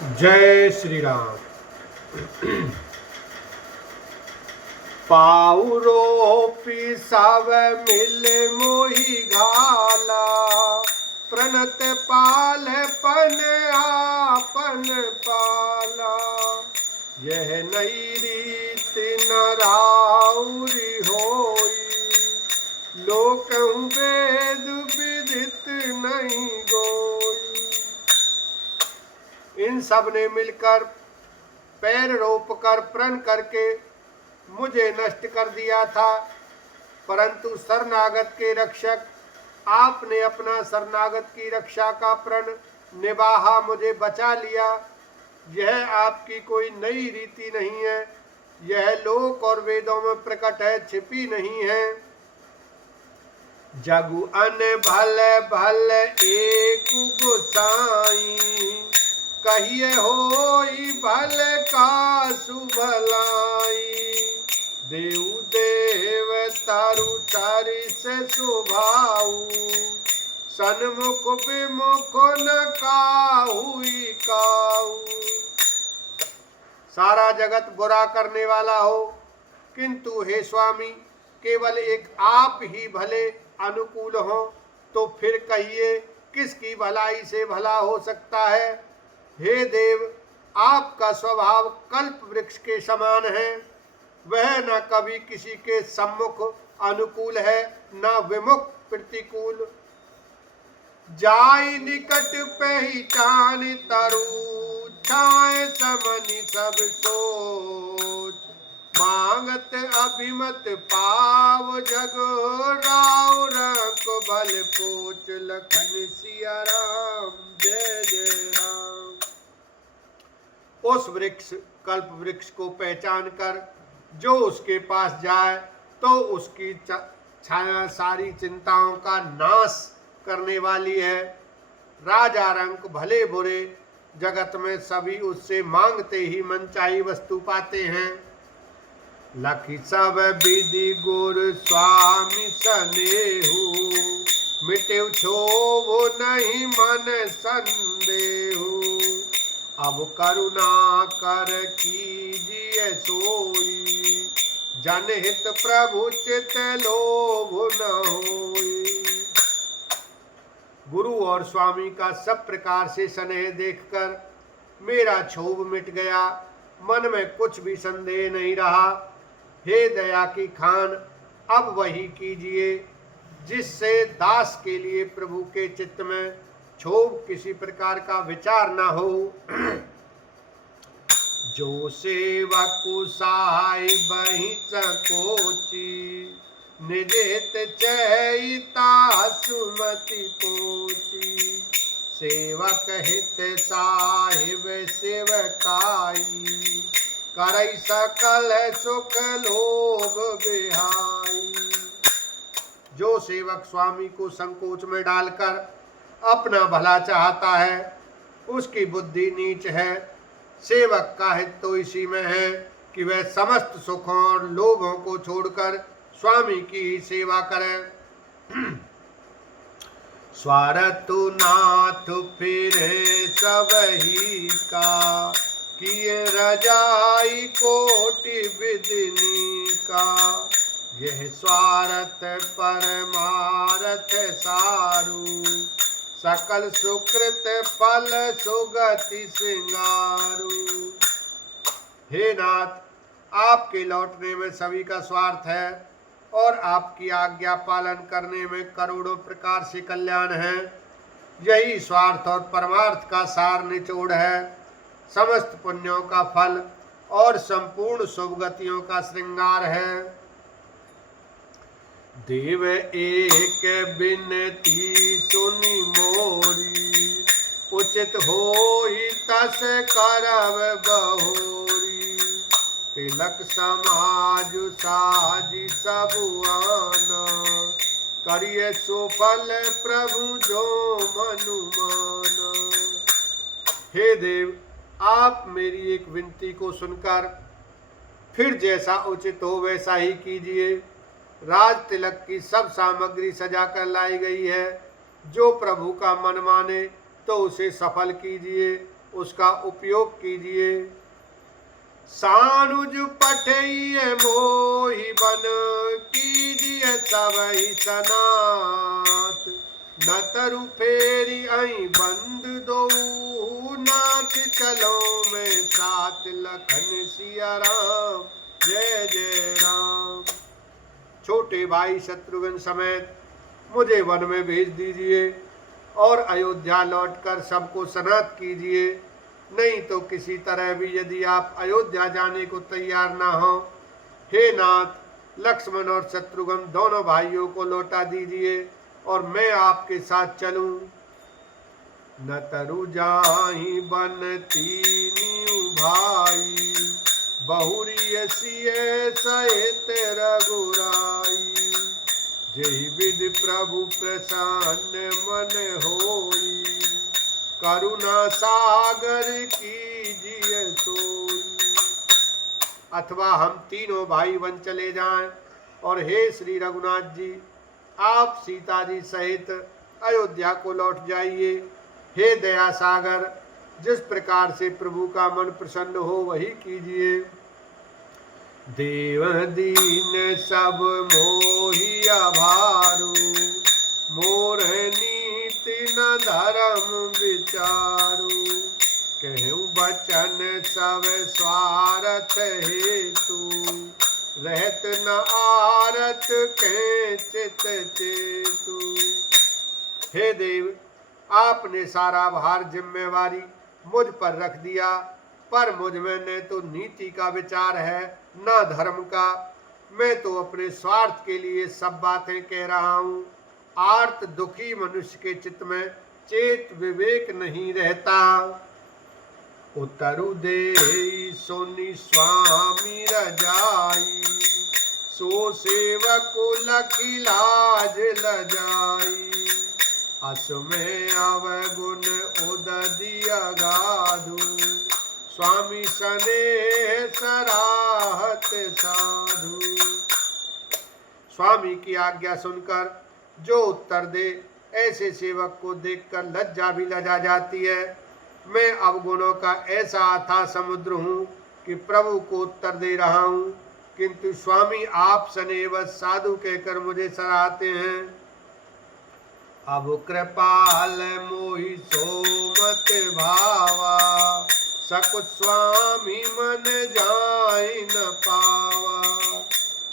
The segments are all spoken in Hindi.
जय श्री राम। पाउरोपी सब मिल मोहि घाला, प्रणत पाल पन आपन पाला। यह नई रीत नराउरी होई, लोक वेद विदित नहीं गोई। इन सब ने मिलकर पैर रोप कर प्रण करके मुझे नष्ट कर दिया था, परंतु शरणागत के रक्षक आपने अपना शरणागत की रक्षा का प्रण निभाहा, मुझे बचा लिया। यह आपकी कोई नई रीति नहीं है, यह लोक और वेदों में प्रकट है, छिपी नहीं है। जगु अन भल भल एक गोसाई, कहिए होई भल का सुभलाई। देव देव तारु तारि से सुभाऊ, सन्मुख विमुख न काहुई काऊ। सारा जगत बुरा करने वाला हो, किंतु हे स्वामी केवल एक आप ही भले अनुकूल हो, तो फिर कहिए किसकी भलाई से भला हो सकता है। हे देव, आपका स्वभाव कल्प वृक्ष के समान है, वह न कभी किसी के सम्मुख अनुकूल है न विमुख प्रतिकूल। जाय निकट पहचान तरु, छाए समनि सब सोच। मांगत अभिमत पाव जग, राव रंक बल पोच। लखन सिया राम जय जय राम। उस वृक्ष कल्प वृक्ष को पहचान कर जो उसके पास जाए तो उसकी छाया सारी चिंताओं का नाश करने वाली है। राजा रंक भले बुरे जगत में सभी उससे मांगते ही मनचाही वस्तु पाते हैं। लखी सब विधि गुर स्वामी सनेहु, मिटे क्षोभ नहीं मन संदेहु। अब करुणा कर कीजिए सोई, जनहित प्रभु चित लोभ न होई। गुरु और स्वामी का सब प्रकार से स्नेह देखकर मेरा क्षोभ मिट गया, मन में कुछ भी संदेह नहीं रहा। हे दया की खान, अब वही कीजिए जिससे दास के लिए प्रभु के चित्त में क्षोभ किसी प्रकार का विचार न हो। जो सेवक सहाय बहि सकोची, निजित चैता सुमति पोची। सेवक हित साहिब सेवकाई, करई सकल सुख लोभ बिहाई। जो सेवक स्वामी को संकोच में डालकर अपना भला चाहता है, उसकी बुद्धि नीच है। सेवक का हित तो इसी में है कि वह समस्त सुखों और लोभों को छोड़कर स्वामी की ही सेवा करे। स्वार्थ नाथ फिरे सबही का, किए रजाई कोटि विधिनी का। यह स्वार्थ परमारथ सारू, सकल सुकृत फल सुगति सिंगारू। हे नाथ, आपके लौटने में सभी का स्वार्थ है और आपकी आज्ञा पालन करने में करोड़ों प्रकार से कल्याण है। यही स्वार्थ और परमार्थ का सार निचोड़ है, समस्त पुण्यों का फल और संपूर्ण शुभगतियों का श्रृंगार है। देव एक बिनती सुनि मोरी, उचित होई तस करव बहोरी। तिलक समाज साजी सब आना, करिए सुफल प्रभु जो मनुमाना। हे देव, आप मेरी एक विनती को सुनकर फिर जैसा उचित हो वैसा ही कीजिए। राज तिलक की सब सामग्री सजा कर लाई गई है, जो प्रभु का मन माने तो उसे सफल कीजिए। उसका उपयोग कीजिए। सानुज पठइय मोहि बन कीजिए सबहि सनात। न तरु फेरी आई बंद दो नाथ चलो में साथ लखन सिया राम जय जय राम। छोटे भाई शत्रुघ्न समेत मुझे वन में भेज दीजिए और अयोध्या लौटकर सबको सनात कीजिए। नहीं तो किसी तरह भी यदि आप अयोध्या जाने को तैयार ना हो, हे नाथ लक्ष्मण और शत्रुघ्न दोनों भाइयों को लौटा दीजिए और मैं आपके साथ चलूं। न तरु जाहि बन तीनिउ भाई बहुरिय सिय सहित रघुराई। जय विधि प्रभु प्रसन्न मन होई करुणा सागर कीजिए सोई। अथवा हम तीनों भाई वन चले जाएं और हे श्री रघुनाथ जी आप सीता जी सहित अयोध्या को लौट जाइए। हे दया सागर जिस प्रकार से प्रभु का मन प्रसन्न हो वही कीजिए। देव दीन सब मोहिया भारू मोर नीति न धर्म विचारू। कहूँ बचन सब स्वार्थ हेतु रहत न आरत के चित चेतु। हे देव आपने सारा भार जिम्मेवारी मुझ पर रख दिया, पर मुझ में न तो नीति का विचार है न धर्म का। मैं तो अपने स्वार्थ के लिए सब बातें कह रहा हूँ। आर्त दुखी मनुष्य के चित्त में चेत विवेक नहीं रहता। उतरु दे सोनी स्वामी रजाई सो सेवक लखी लाज लजाई। असमय अवगुण उददिया गाधु स्वामी सने सराहत साधु। स्वामी की आज्ञा सुनकर जो उत्तर दे ऐसे सेवक को देखकर लज्जा भी लजा जाती है। मैं अवगुणों का ऐसा अथाह समुद्र हूँ कि प्रभु को उत्तर दे रहा हूँ, किंतु स्वामी आप सनेवत साधु कहकर मुझे सराहते हैं। अब कृपाल मोहि सोमत भावा सकुच स्वामी मन जाय न पावा।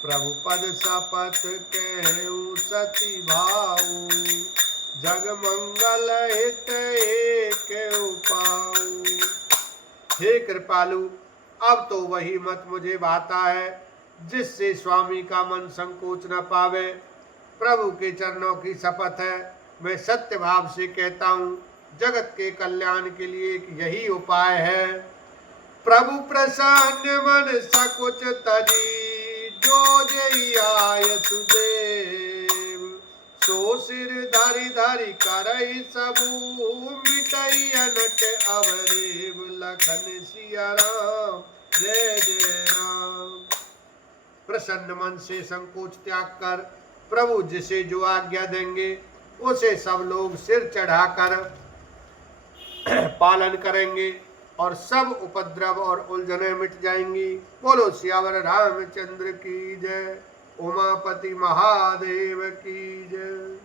प्रभु पद शपथ कहूँ सती भाऊ जग मंगल हित एक उपाऊ। हे कृपालु अब तो वही मत मुझे भाता है जिससे स्वामी का मन संकोच न पावे। प्रभु के चरणों की शपथ है, मैं सत्य भाव से कहता हूँ जगत के कल्याण के लिए एक यही उपाय है। प्रभु प्रसन्न मन सकुच तजी जो जई आय सुदेव। सो सिर धरि धरि करई सबू मिटई अनट अवरेव। लखन सिया राम जय जय राम। प्रसन्न मन से संकोच त्याग कर प्रभु जिसे जो आज्ञा देंगे उसे सब लोग सिर चढ़ाकर पालन करेंगे और सब उपद्रव और उलझने मिट जाएंगी। बोलो सियावर रामचंद्र की जय। उमापति महादेव की जय।